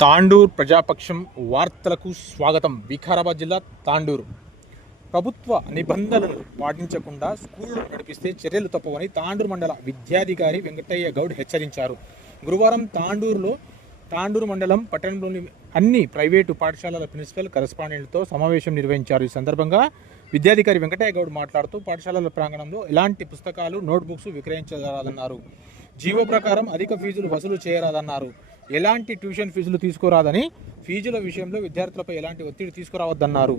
తాండూర్ ప్రజాపక్షం వార్తలకు స్వాగతం. వికారాబాద్ జిల్లా తాండూరు. ప్రభుత్వ నిబంధనలు పాటించకుండా స్కూళ్ళు నడిపిస్తే చర్యలు తప్పవని తాండూరు మండల విద్యాధికారి వెంకటయ్య గౌడ్ హెచ్చరించారు. గురువారం తాండూరులో తాండూరు మండలం పట్టణంలోని అన్ని ప్రైవేటు పాఠశాలల ప్రిన్సిపల్ కరెస్పాండెంట్తో సమావేశం నిర్వహించారు. ఈ సందర్భంగా విద్యాధికారి వెంకటయ్య గౌడ్ మాట్లాడుతూ పాఠశాలల ప్రాంగణంలో ఎలాంటి పుస్తకాలు నోట్బుక్స్ విక్రయించరాదన్నారు. జీవో ప్రకారం అధిక ఫీజులు వసూలు చేయరాదన్నారు. ఎలాంటి ట్యూషన్ ఫీజులు తీసుకోరాదని ఫీజుల విషయంలో విద్యార్థులపై ఎలాంటి ఒత్తిడి తీసుకురావద్దన్నారు.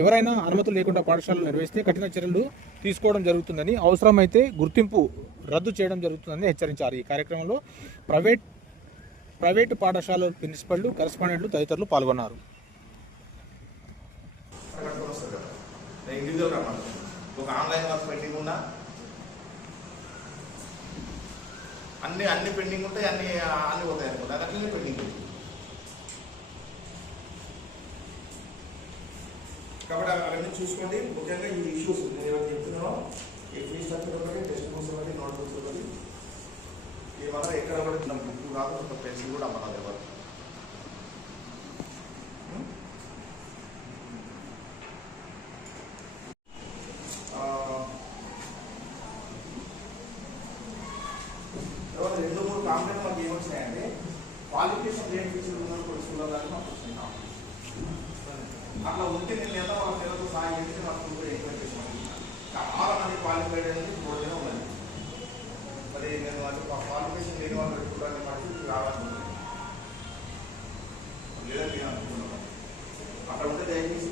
ఎవరైనా అనుమతులు లేకుండా పాఠశాలలు నిర్వహిస్తే కఠిన చర్యలు తీసుకోవడం జరుగుతుందని అవసరమైతే గుర్తింపు రద్దు చేయడం జరుగుతుందని హెచ్చరించారు. ఈ కార్యక్రమంలో ప్రైవేట్ ప్రైవేటు పాఠశాలల ప్రిన్సిపల్లు కరెస్పాండెంట్లు తదితరులు పాల్గొన్నారు. ఒక ఆన్లైన్ వర్క్ పెండింగ్ అన్ని అన్ని పెండింగ్ ఉంటాయి అన్ని అన్ని పోతాయి అనుకుంటా. అది అట్లనే పెండింగ్ ఉంది కాబట్టి అవన్నీ చూసుకోండి. ముఖ్యంగా ఈ ఇష్యూస్ నేను ఏమైనా చెప్తున్నానో ఈ ఫీ స్ట్రక్చర్ ఒకటి టెక్స్ట్ బుక్స్ ఒకటి నోట్ బుక్స్ ఒకటి ఈ ఎక్కడ కూడా బుక్ కాదు ఒక పెన్సిల్ కూడా అమ్మరాదు ఎవరు. రెండు మాకు ఏమొచ్చినాయంటే క్వాలిఫికేషన్ లేని ఫీచర్ స్కూల్లో దాకా మాకు వచ్చింది అట్లా ఉంటే నేను ఎంత వాళ్ళ పిల్లలకు సాయం చేసి మా స్కూల్ ఎంకరేజ్ ఎంక్వైరీ చేసాను చాలా మంది క్వాలిఫైడ్ అనేది బోర్డునే ఉన్నది. మరి నేను అది క్వాలిఫికేషన్ లేని వాళ్ళు పెట్టుకోవడానికి పరిస్థితి రావాలనుకుంటున్నాను లేదా. లేదని నేను అనుకుంటున్నాను. అక్కడ ఉంటే దయచేసి